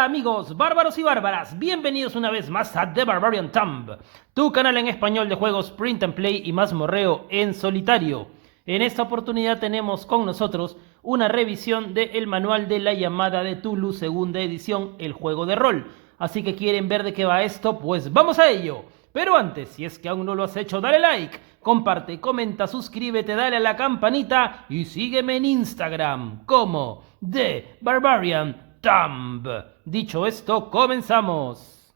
Hola amigos, bárbaros y bárbaras, bienvenidos una vez más a The Barbarian Thumb, tu canal en español de juegos print and play y mazmorreo en solitario. En esta oportunidad tenemos con nosotros una revisión del manual de la llamada de Tulu, segunda edición, el juego de rol. Así que quieren ver de qué va esto, pues vamos a ello. Pero antes, si es que aún no lo has hecho, dale like, comparte, comenta, suscríbete, dale a la campanita y sígueme en Instagram como The Barbarian Thumb. Dicho esto, comenzamos.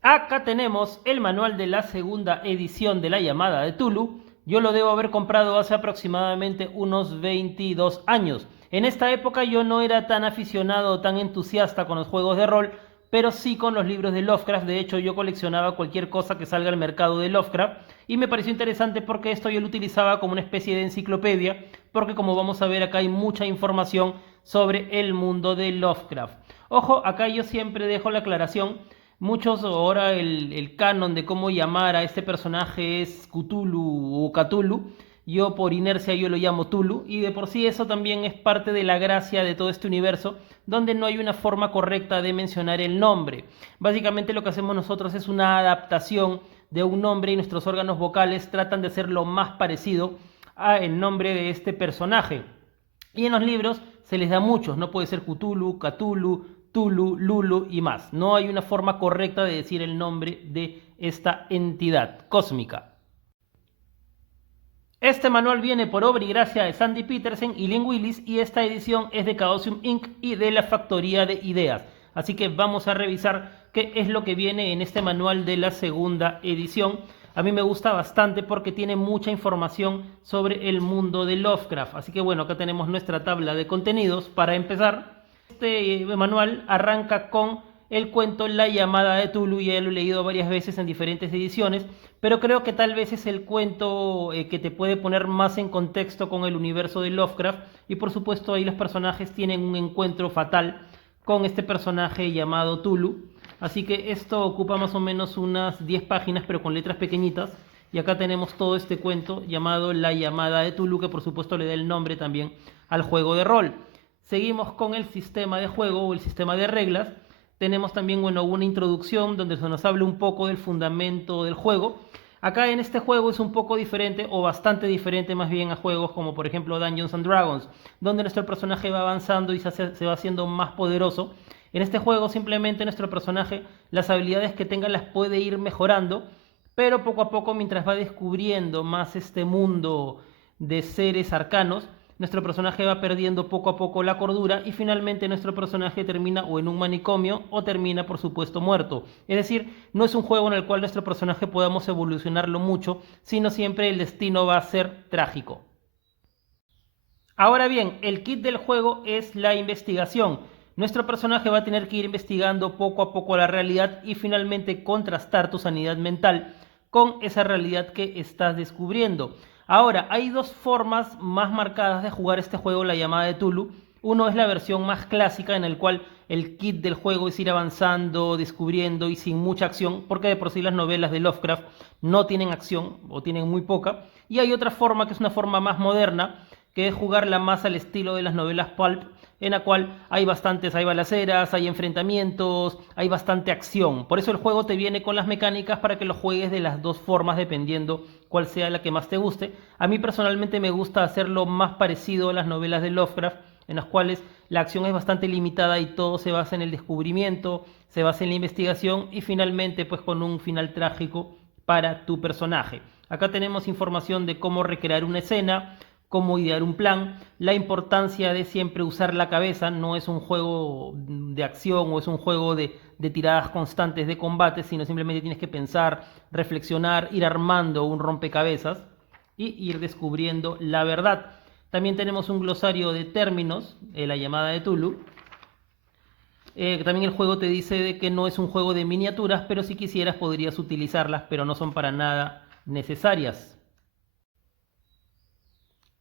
Acá tenemos el manual de la segunda edición de la llamada de Tulu. Yo lo debo haber comprado hace aproximadamente unos 22 años. En esta época yo no era tan aficionado, tan entusiasta con los juegos de rol, pero sí con los libros de Lovecraft. De hecho, yo coleccionaba cualquier cosa que salga al mercado de Lovecraft y me pareció interesante porque esto yo lo utilizaba como una especie de enciclopedia, porque como vamos a ver acá hay mucha información sobre el mundo de Lovecraft. Ojo, acá yo siempre dejo la aclaración. Muchos ahora el canon de cómo llamar a este personaje es Cthulhu o Cthulhu. Yo por inercia yo lo llamo Tulu, y de por sí eso también es parte de la gracia de todo este universo, donde no hay una forma correcta de mencionar el nombre. Básicamente lo que hacemos nosotros es una adaptación de un nombre y nuestros órganos vocales tratan de ser lo más parecido al nombre de este personaje. Y en los libros se les da muchos, no puede ser Cthulhu, Cthulhu, Tulu, Lulu y más. No hay una forma correcta de decir el nombre de esta entidad cósmica. Este manual viene por obra y gracia de Sandy Petersen y Lynn Willis, y esta edición es de Chaosium Inc. y de la Factoría de Ideas. Así que vamos a revisar qué es lo que viene en este manual de la segunda edición. A mí me gusta bastante porque tiene mucha información sobre el mundo de Lovecraft. Así que bueno, acá tenemos nuestra tabla de contenidos. Para empezar, este manual arranca con el cuento La llamada de Tulu. Ya lo he leído varias veces en diferentes ediciones, pero creo que tal vez es el cuento que te puede poner más en contexto con el universo de Lovecraft. Y por supuesto ahí los personajes tienen un encuentro fatal con este personaje llamado Tulu. Así que esto ocupa más o menos unas 10 páginas, pero con letras pequeñitas. Y acá tenemos todo este cuento llamado La llamada de Tulu, que por supuesto le da el nombre también al juego de rol. Seguimos con el sistema de juego o el sistema de reglas. Tenemos también una introducción donde se nos habla un poco del fundamento del juego. Acá en este juego es un poco diferente, o bastante diferente más bien, a juegos como por ejemplo Dungeons and Dragons, donde nuestro personaje va avanzando y se va haciendo más poderoso. En este juego simplemente nuestro personaje, las habilidades que tenga las puede ir mejorando, pero poco a poco, mientras va descubriendo más este mundo de seres arcanos, nuestro personaje va perdiendo poco a poco la cordura y finalmente nuestro personaje termina o en un manicomio o termina por supuesto muerto. Es decir, no es un juego en el cual nuestro personaje podamos evolucionarlo mucho, sino siempre el destino va a ser trágico. Ahora bien, el kit del juego es la investigación. Nuestro personaje va a tener que ir investigando poco a poco la realidad y finalmente contrastar tu sanidad mental con esa realidad que estás descubriendo. Ahora, hay dos formas más marcadas de jugar este juego, La llamada de Tulu. Uno es la versión más clásica, en el cual el kit del juego es ir avanzando, descubriendo y sin mucha acción, porque de por sí las novelas de Lovecraft no tienen acción o tienen muy poca. Y hay otra forma que es una forma más moderna, que es jugarla más al estilo de las novelas pulp, en la cual hay balaceras, hay enfrentamientos, hay bastante acción. Por eso el juego te viene con las mecánicas para que lo juegues de las dos formas dependiendo cuál sea la que más te guste. A mí personalmente me gusta hacerlo más parecido a las novelas de Lovecraft, en las cuales la acción es bastante limitada y todo se basa en el descubrimiento, se basa en la investigación y finalmente pues con un final trágico para tu personaje. Acá tenemos información de cómo recrear una escena, cómo idear un plan, la importancia de siempre usar la cabeza. No es un juego de acción o es un juego de tiradas constantes de combate, sino simplemente tienes que pensar, reflexionar, ir armando un rompecabezas y ir descubriendo la verdad. También tenemos un glosario de términos, La llamada de Tulu. También el juego te dice de que no es un juego de miniaturas, pero si quisieras podrías utilizarlas, pero no son para nada necesarias.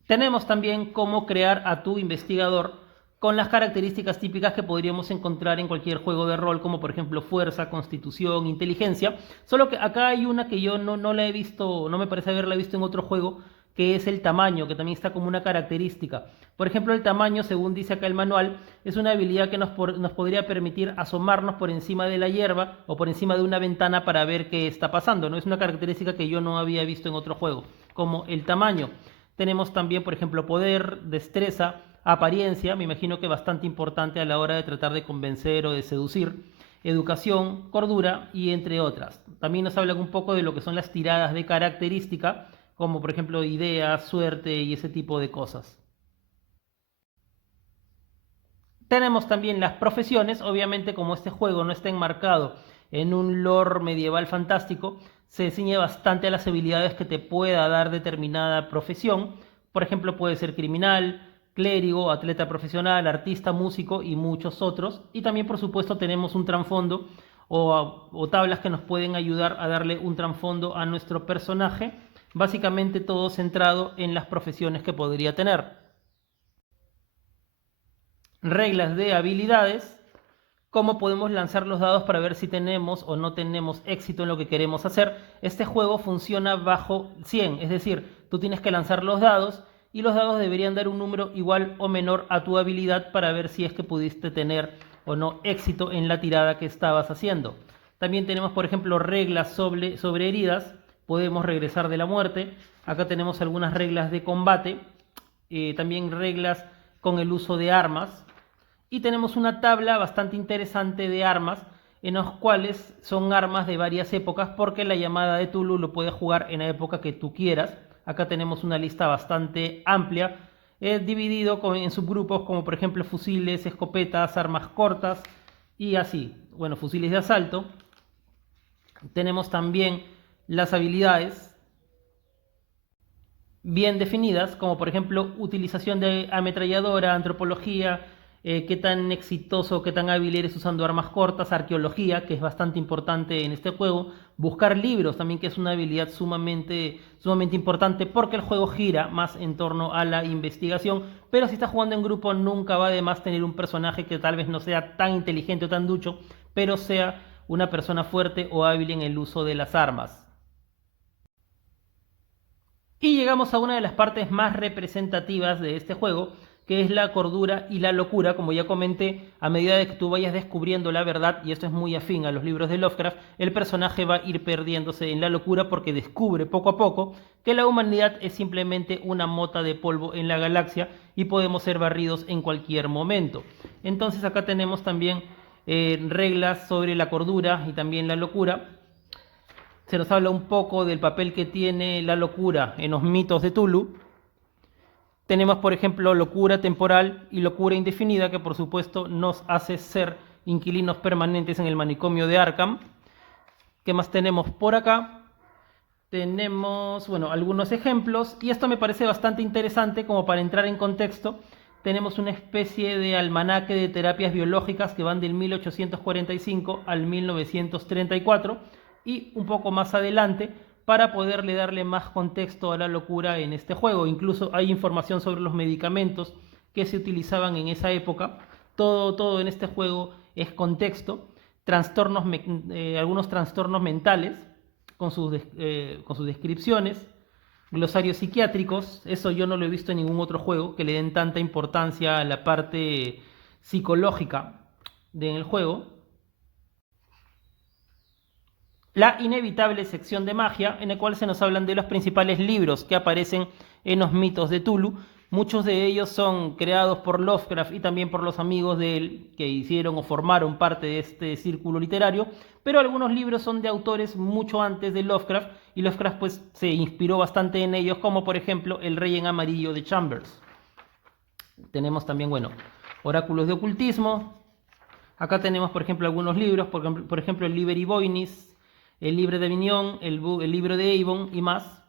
Tenemos también cómo crear a tu investigador con las características típicas que podríamos encontrar en cualquier juego de rol, como por ejemplo fuerza, constitución, inteligencia. Solo que acá hay una que yo no la he visto, no me parece haberla visto en otro juego, que es el tamaño, que también está como una característica. Por ejemplo, el tamaño, según dice acá el manual, es una habilidad que nos podría permitir asomarnos por encima de la hierba o por encima de una ventana para ver qué está pasando, ¿no? Es una característica que yo no había visto en otro juego, como el tamaño. Tenemos también, por ejemplo, poder, destreza, apariencia, me imagino que bastante importante a la hora de tratar de convencer o de seducir, educación, cordura y entre otras. También nos hablan un poco de lo que son las tiradas de característica, como por ejemplo ideas, suerte y ese tipo de cosas. Tenemos también las profesiones, obviamente como este juego no está enmarcado en un lore medieval fantástico, se ciñe bastante a las habilidades que te pueda dar determinada profesión. Por ejemplo, puede ser criminal, clérigo, atleta profesional, artista, músico y muchos otros. Y también, por supuesto, tenemos un trasfondo o tablas que nos pueden ayudar a darle un trasfondo a nuestro personaje. Básicamente todo centrado en las profesiones que podría tener. Reglas de habilidades, cómo podemos lanzar los dados para ver si tenemos o no tenemos éxito en lo que queremos hacer. Este juego funciona bajo 100, es decir, tú tienes que lanzar los dados y los dados deberían dar un número igual o menor a tu habilidad para ver si es que pudiste tener o no éxito en la tirada que estabas haciendo. También tenemos, por ejemplo, reglas sobre heridas, podemos regresar de la muerte. Acá tenemos algunas reglas de combate, también reglas con el uso de armas. Y tenemos una tabla bastante interesante de armas, en los cuales son armas de varias épocas, porque la llamada de Tulu lo puedes jugar en la época que tú quieras. Acá tenemos una lista bastante amplia, dividido en subgrupos, como por ejemplo fusiles, escopetas, armas cortas y así. Bueno, fusiles de asalto. Tenemos también las habilidades bien definidas, como por ejemplo utilización de ametralladora, antropología, qué tan exitoso, qué tan hábil eres usando armas cortas, arqueología, que es bastante importante en este juego, buscar libros también, que es una habilidad sumamente importante, porque el juego gira más en torno a la investigación, pero si estás jugando en grupo nunca va de más tener un personaje que tal vez no sea tan inteligente o tan ducho, pero sea una persona fuerte o hábil en el uso de las armas. Y llegamos a una de las partes más representativas de este juego, que es la cordura y la locura. Como ya comenté, a medida de que tú vayas descubriendo la verdad, y esto es muy afín a los libros de Lovecraft, el personaje va a ir perdiéndose en la locura porque descubre poco a poco que la humanidad es simplemente una mota de polvo en la galaxia y podemos ser barridos en cualquier momento. Entonces acá tenemos también reglas sobre la cordura y también la locura. Se nos habla un poco del papel que tiene la locura en los mitos de Tulu. Tenemos, por ejemplo, locura temporal y locura indefinida, que por supuesto nos hace ser inquilinos permanentes en el manicomio de Arkham. ¿Qué más tenemos por acá? Tenemos, bueno, algunos ejemplos, y esto me parece bastante interesante como para entrar en contexto. Tenemos una especie de almanaque de terapias biológicas que van del 1845 al 1934, y un poco más adelante, para poderle darle más contexto a la locura en este juego. Incluso hay información sobre los medicamentos que se utilizaban en esa época. Todo en este juego es contexto. Algunos trastornos mentales con sus descripciones. Glosarios psiquiátricos, eso yo no lo he visto en ningún otro juego, que le den tanta importancia a la parte psicológica del juego. La inevitable sección de magia, en la cual se nos hablan de los principales libros que aparecen en los mitos de Tulu. Muchos de ellos son creados por Lovecraft y también por los amigos de él que hicieron o formaron parte de este círculo literario, pero algunos libros son de autores mucho antes de Lovecraft, y Lovecraft pues se inspiró bastante en ellos, como por ejemplo El Rey en Amarillo de Chambers. Tenemos también, bueno, oráculos de ocultismo. Acá tenemos, por ejemplo, algunos libros, por ejemplo el Liber y Voynich, el Libre de Avignon, el libro de Avon y más.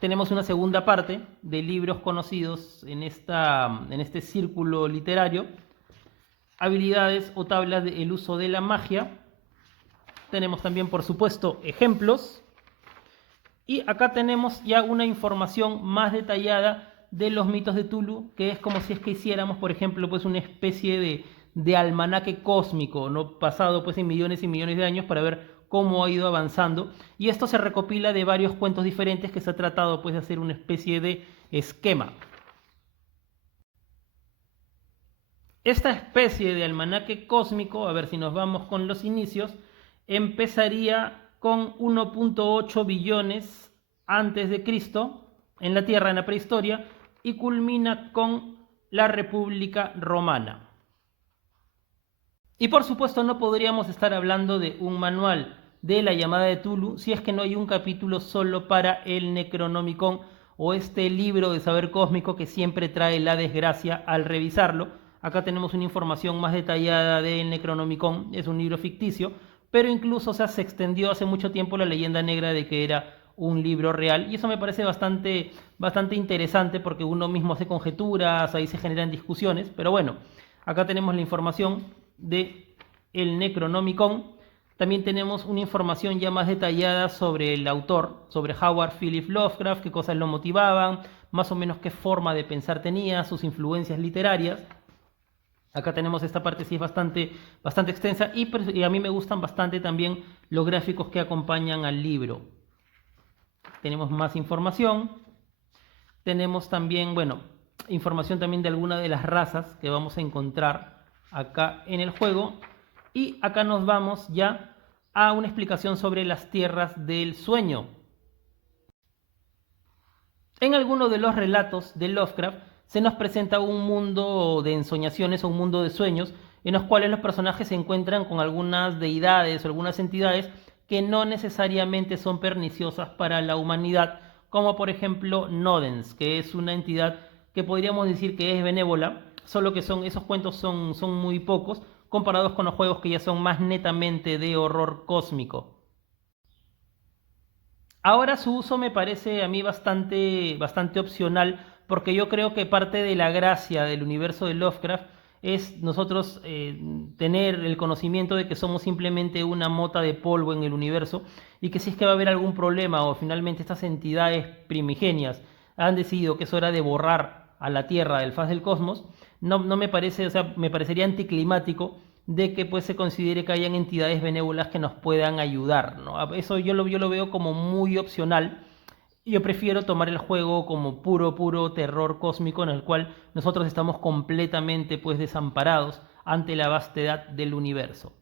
Tenemos una segunda parte de libros conocidos en este círculo literario. Habilidades o tablas del uso de la magia. Tenemos también, por supuesto, ejemplos. Y acá tenemos ya una información más detallada de los mitos de Tulu, que es como si es que hiciéramos, por ejemplo, pues una especie de almanaque cósmico, ¿no? Pasado pues en millones y millones de años, para ver cómo ha ido avanzando, y esto se recopila de varios cuentos diferentes que se ha tratado pues de hacer una especie de esquema. Esta especie de almanaque cósmico, a ver si nos vamos con los inicios, empezaría con 1.8 billones antes de Cristo en la Tierra, en la prehistoria, y culmina con la República Romana. Y por supuesto no podríamos estar hablando de un manual de la llamada de Tulu si es que no hay un capítulo solo para el Necronomicon, o este libro de saber cósmico que siempre trae la desgracia al revisarlo. Acá tenemos una información más detallada del Necronomicon, es un libro ficticio, pero incluso se extendió hace mucho tiempo la leyenda negra de que era un libro real, y eso me parece bastante interesante porque uno mismo hace conjeturas, ahí se generan discusiones, pero bueno, acá tenemos la información de el Necronomicon. También tenemos una información ya más detallada sobre el autor, sobre Howard Phillips Lovecraft, qué cosas lo motivaban, más o menos qué forma de pensar tenía, sus influencias literarias. Acá tenemos esta parte, sí es bastante extensa, y a mí me gustan bastante también los gráficos que acompañan al libro. Tenemos más información. Tenemos también, bueno, información también de alguna de las razas que vamos a encontrar acá en el juego. Y acá nos vamos ya a una explicación sobre las tierras del sueño. En alguno de los relatos de Lovecraft se nos presenta un mundo de ensoñaciones o un mundo de sueños en los cuales los personajes se encuentran con algunas deidades o algunas entidades que no necesariamente son perniciosas para la humanidad, como por ejemplo Nodens, que es una entidad que podríamos decir que es benévola, solo que esos cuentos son muy pocos comparados con los juegos que ya son más netamente de horror cósmico. Ahora su uso me parece a mí bastante opcional, porque yo creo que parte de la gracia del universo de Lovecraft es nosotros tener el conocimiento de que somos simplemente una mota de polvo en el universo, y que si es que va a haber algún problema o finalmente estas entidades primigenias han decidido que es hora de borrar a la Tierra del faz del cosmos, no me parece, o sea, me parecería anticlimático de que pues se considere que hayan entidades benévolas que nos puedan ayudar, ¿no? Eso yo lo veo como muy opcional. Yo prefiero tomar el juego como puro terror cósmico en el cual nosotros estamos completamente pues desamparados ante la vastedad del universo.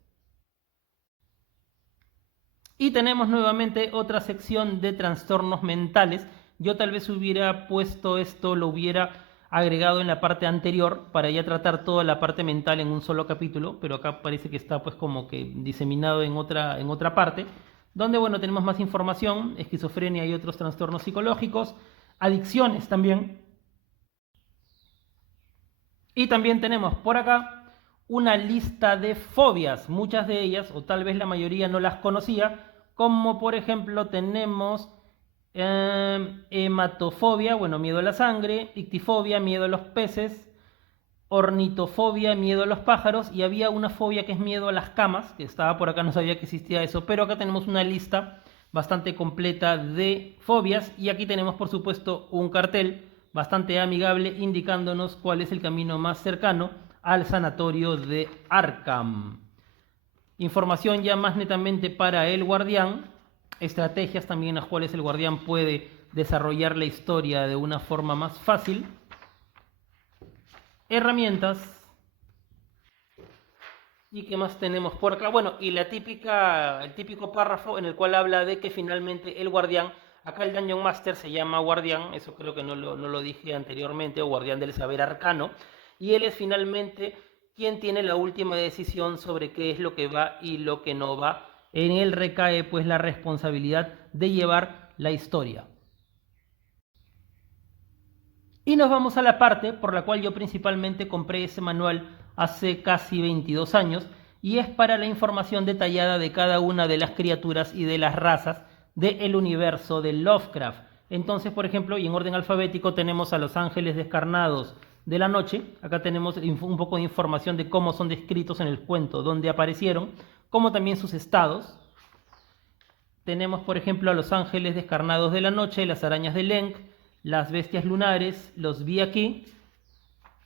Y tenemos nuevamente otra sección de trastornos mentales. Yo tal vez hubiera puesto esto, lo hubiera agregado en la parte anterior para ya tratar toda la parte mental en un solo capítulo, pero acá parece que está pues como que diseminado en otra parte, donde bueno, tenemos más información, esquizofrenia y otros trastornos psicológicos, adicciones también. Y también tenemos por acá una lista de fobias, muchas de ellas, o tal vez la mayoría no las conocía, como por ejemplo tenemos hematofobia, bueno, miedo a la sangre, ictifobia, miedo a los peces, ornitofobia, miedo a los pájaros, y había una fobia que es miedo a las camas, que estaba por acá, no sabía que existía eso, pero acá tenemos una lista bastante completa de fobias, y aquí tenemos por supuesto un cartel bastante amigable indicándonos cuál es el camino más cercano al sanatorio de Arkham. Información ya más netamente para el guardián, estrategias también en las cuales el guardián puede desarrollar la historia de una forma más fácil, herramientas, y qué más tenemos por acá, bueno, y el típico párrafo en el cual habla de que finalmente el guardián, acá el Dungeon Master se llama guardián, eso creo que no lo dije anteriormente, o guardián del saber arcano, y él es finalmente quien tiene la última decisión sobre qué es lo que va y lo que no va. En él recae pues la responsabilidad de llevar la historia. Y nos vamos a la parte por la cual yo principalmente compré ese manual hace casi 22 años, y es para la información detallada de cada una de las criaturas y de las razas del universo de Lovecraft. Entonces, por ejemplo, y en orden alfabético tenemos a los ángeles descarnados de la noche. Acá tenemos un poco de información de cómo son descritos en el cuento, dónde aparecieron, como también sus estados. Tenemos, por ejemplo, a los ángeles descarnados de la noche, las arañas de Lenk, las bestias lunares, los vi aquí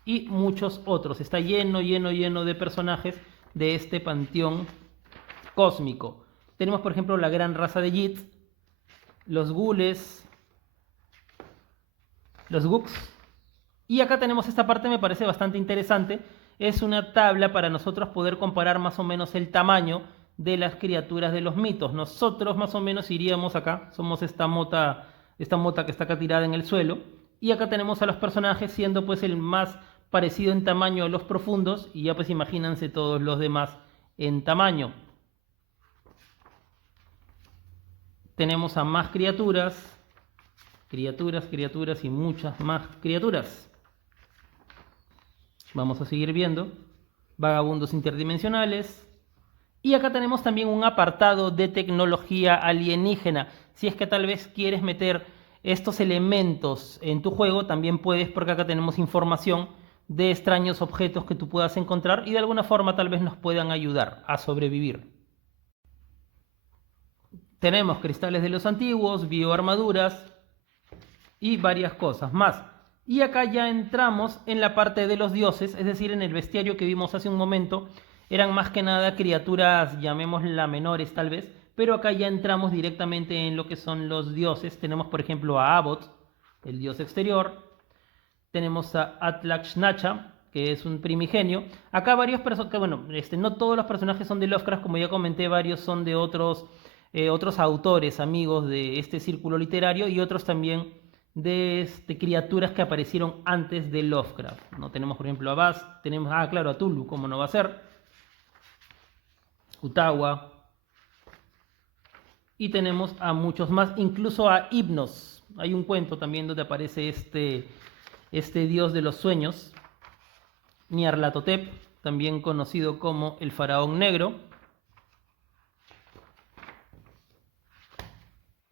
y muchos otros. Está lleno de personajes de este panteón cósmico. Tenemos, por ejemplo, la gran raza de Yit, los gules, los Gooks. Y acá tenemos esta parte, me parece bastante interesante. Es una tabla para nosotros poder comparar más o menos el tamaño de las criaturas de los mitos. Nosotros más o menos iríamos acá, somos esta mota que está acá tirada en el suelo. Y acá tenemos a los personajes siendo pues el más parecido en tamaño a los profundos. Y ya pues imagínense todos los demás en tamaño. Tenemos a más criaturas y muchas más criaturas. Vamos a seguir viendo. Vagabundos interdimensionales. Y acá tenemos también un apartado de tecnología alienígena. Si es que tal vez quieres meter estos elementos en tu juego, también puedes, porque acá tenemos información de extraños objetos que tú puedas encontrar y de alguna forma tal vez nos puedan ayudar a sobrevivir. Tenemos cristales de los antiguos, bioarmaduras y varias cosas más. Y acá ya entramos en la parte de los dioses, es decir, en el bestiario que vimos hace un momento. Eran más que nada criaturas, llamémosla menores tal vez, pero acá ya entramos directamente en lo que son los dioses. Tenemos por ejemplo a Abbot, el dios exterior. Tenemos a Atlach-Nacha, que es un primigenio. Acá varios personajes, bueno, no todos los personajes son de Lovecraft, como ya comenté, varios son de otros autores, amigos de este círculo literario, y otros también de criaturas que aparecieron antes de Lovecraft, ¿no? Tenemos por ejemplo a Bast, tenemos, claro, a Tulu, como no va a ser, Utawa, y tenemos a muchos más, incluso a Hypnos. Hay un cuento también donde aparece este dios de los sueños, Nyarlathotep, también conocido como el faraón negro.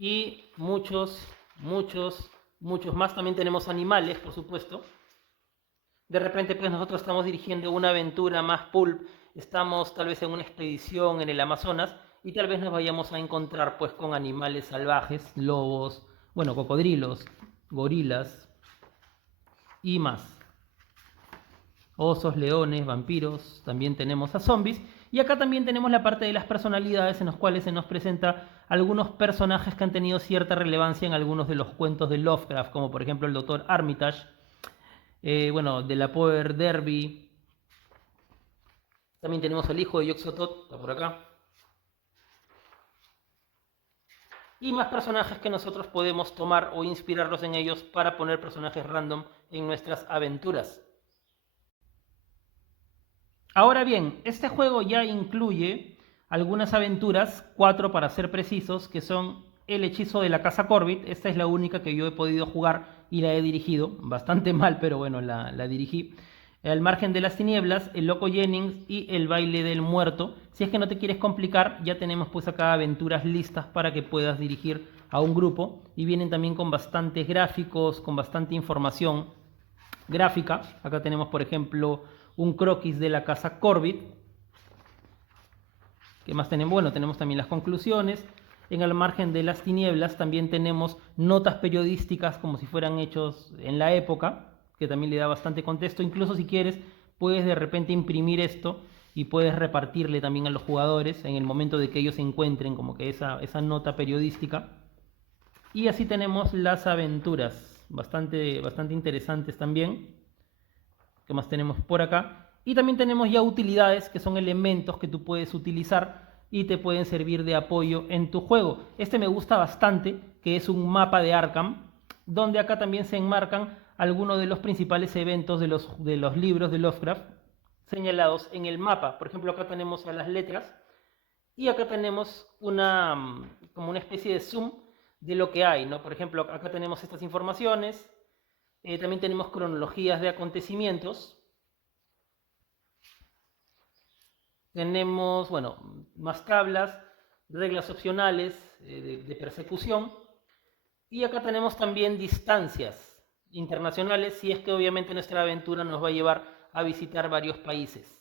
Y muchos más. También tenemos animales, por supuesto. De repente pues nosotros estamos dirigiendo una aventura más pulp, estamos tal vez en una expedición en el Amazonas y tal vez nos vayamos a encontrar pues con animales salvajes, lobos, bueno, cocodrilos, gorilas y más. Osos, leones, vampiros, también tenemos a zombies. Y acá también tenemos la parte de las personalidades, en los cuales se nos presenta algunos personajes que han tenido cierta relevancia en algunos de los cuentos de Lovecraft, como por ejemplo el Dr. Armitage, bueno, de la Power Derby. También tenemos al hijo de Yog-Sothoth, está por acá. Y más personajes que nosotros podemos tomar o inspirarnos en ellos para poner personajes random en nuestras aventuras. Ahora bien, este juego ya incluye algunas aventuras, 4 para ser precisos, que son El hechizo de la casa Corvid. Esta es la única que yo he podido jugar y la he dirigido, bastante mal, pero bueno, la dirigí. Al margen de las tinieblas, El loco Jennings y El baile del muerto. Si es que no te quieres complicar, ya tenemos pues acá aventuras listas para que puedas dirigir a un grupo, y vienen también con bastantes gráficos, con bastante información gráfica. Acá tenemos por ejemplo un croquis de la casa Corvid. ¿Qué más tenemos? Bueno, tenemos también las conclusiones. En el margen de las tinieblas también tenemos notas periodísticas como si fueran hechos en la época, que también le da bastante contexto. Incluso si quieres, puedes de repente imprimir esto y puedes repartirle también a los jugadores en el momento de que ellos encuentren como que esa nota periodística. Y así tenemos las aventuras, bastante interesantes también. ¿Qué más tenemos por acá? Y también tenemos ya utilidades, que son elementos que tú puedes utilizar y te pueden servir de apoyo en tu juego. Este me gusta bastante, que es un mapa de Arkham, donde acá también se enmarcan algunos de los principales eventos de los libros de Lovecraft señalados en el mapa. Por ejemplo, acá tenemos a las letras y acá tenemos como una especie de zoom de lo que hay, ¿no? Por ejemplo, acá tenemos estas informaciones. También tenemos cronologías de acontecimientos. Tenemos, bueno, más tablas, reglas opcionales de persecución. Y acá tenemos también distancias internacionales, si es que obviamente nuestra aventura nos va a llevar a visitar varios países.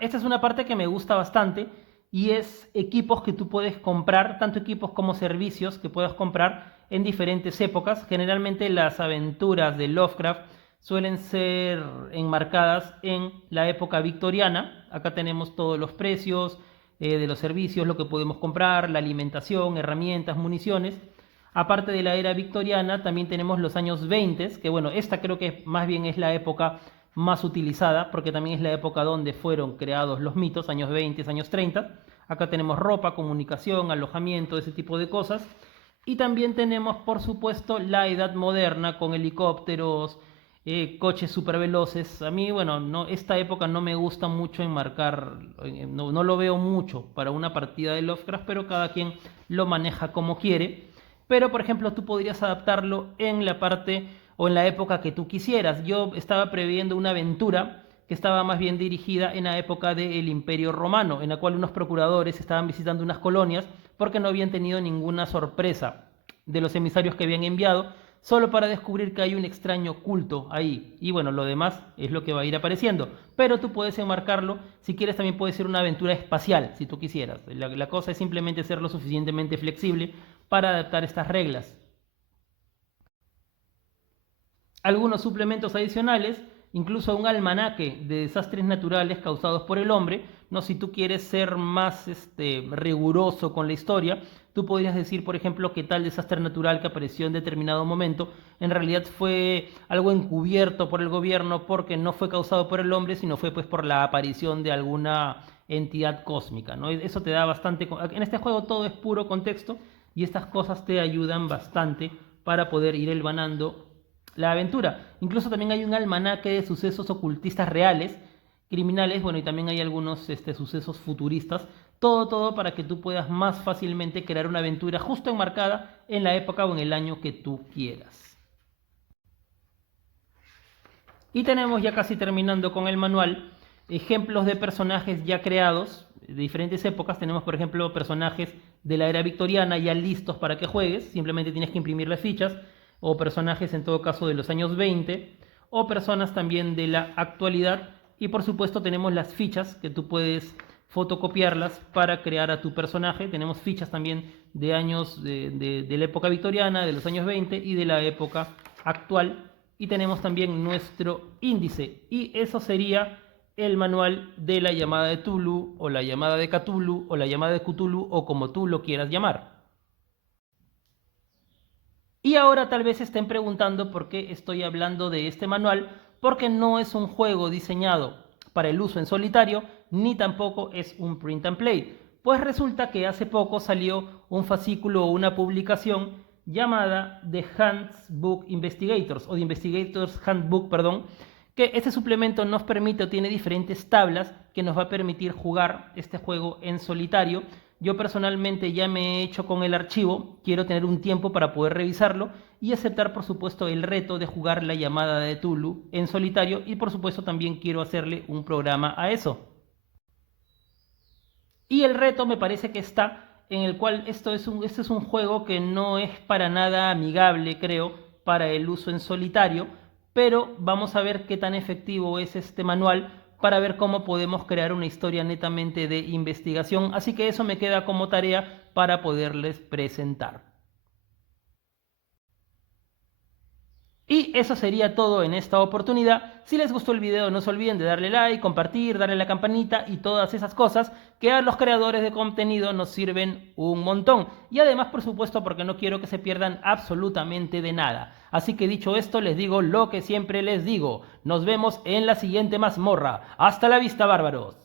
Esta es una parte que me gusta bastante, y es equipos que tú puedes comprar, tanto equipos como servicios que puedas comprar en diferentes épocas. Generalmente las aventuras de Lovecraft suelen ser enmarcadas en la época victoriana. Acá tenemos todos los precios de los servicios, lo que podemos comprar, la alimentación, herramientas, municiones. Aparte de la era victoriana, también tenemos los años 20, que bueno, esta creo que más bien es la época más utilizada, porque también es la época donde fueron creados los mitos, años 20, años 30. Acá tenemos ropa, comunicación, alojamiento, ese tipo de cosas. Y también tenemos, por supuesto, la edad moderna con helicópteros, coches super veloces. A mí, bueno, no, esta época no me gusta mucho enmarcar, no lo veo mucho para una partida de Lovecraft, pero cada quien lo maneja como quiere. Pero, por ejemplo, tú podrías adaptarlo en la parte o en la época que tú quisieras. Yo estaba previendo una aventura que estaba más bien dirigida en la época del Imperio Romano, en la cual unos procuradores estaban visitando unas colonias porque no habían tenido ninguna sorpresa de los emisarios que habían enviado, solo para descubrir que hay un extraño culto ahí. Y bueno, lo demás es lo que va a ir apareciendo. Pero tú puedes enmarcarlo, si quieres también puede ser una aventura espacial, si tú quisieras. La cosa es simplemente ser lo suficientemente flexible para adaptar estas reglas. Algunos suplementos adicionales, incluso un almanaque de desastres naturales causados por el hombre. No, si tú quieres ser más riguroso con la historia, tú podrías decir, por ejemplo, que tal desastre natural que apareció en determinado momento en realidad fue algo encubierto por el gobierno porque no fue causado por el hombre, sino fue pues por la aparición de alguna entidad cósmica, ¿no? Eso te da bastante... En este juego todo es puro contexto y estas cosas te ayudan bastante para poder ir hilvanando la aventura. Incluso también hay un almanaque de sucesos ocultistas reales, criminales, bueno, y también hay algunos sucesos futuristas. Todo para que tú puedas más fácilmente crear una aventura justo enmarcada en la época o en el año que tú quieras. Y tenemos ya casi terminando con el manual, ejemplos de personajes ya creados de diferentes épocas. Tenemos, por ejemplo, personajes de la era victoriana ya listos para que juegues. Simplemente tienes que imprimir las fichas. O personajes en todo caso de los años 20. O personas también de la actualidad. Y por supuesto tenemos las fichas que tú puedes fotocopiarlas para crear a tu personaje. Tenemos fichas también de años de la época victoriana, de los años 20 y de la época actual. Y tenemos también nuestro índice. Y eso sería el manual de la llamada de Tulu, o la llamada de Cthulhu, o la llamada de Cthulhu, o como tú lo quieras llamar. Y ahora tal vez estén preguntando por qué estoy hablando de este manual, porque no es un juego diseñado para el uso en solitario, ni tampoco es un print and play. Pues resulta que hace poco salió un fascículo o una publicación llamada The Handbook Investigators, o The Investigators Handbook, perdón, que este suplemento nos permite o tiene diferentes tablas que nos va a permitir jugar este juego en solitario. Yo personalmente ya me he hecho con el archivo, quiero tener un tiempo para poder revisarlo y aceptar por supuesto el reto de jugar la llamada de Tulu en solitario, y por supuesto también quiero hacerle un programa a eso. Y el reto me parece que está en el cual este es un juego que no es para nada amigable, creo, para el uso en solitario, pero vamos a ver qué tan efectivo es este manual para ver cómo podemos crear una historia netamente de investigación. Así que eso me queda como tarea para poderles presentar. Y eso sería todo en esta oportunidad. Si les gustó el video, no se olviden de darle like, compartir, darle a la campanita y todas esas cosas que a los creadores de contenido nos sirven un montón. Y además, por supuesto, porque no quiero que se pierdan absolutamente de nada. Así que dicho esto, les digo lo que siempre les digo. Nos vemos en la siguiente mazmorra. Hasta la vista, bárbaros.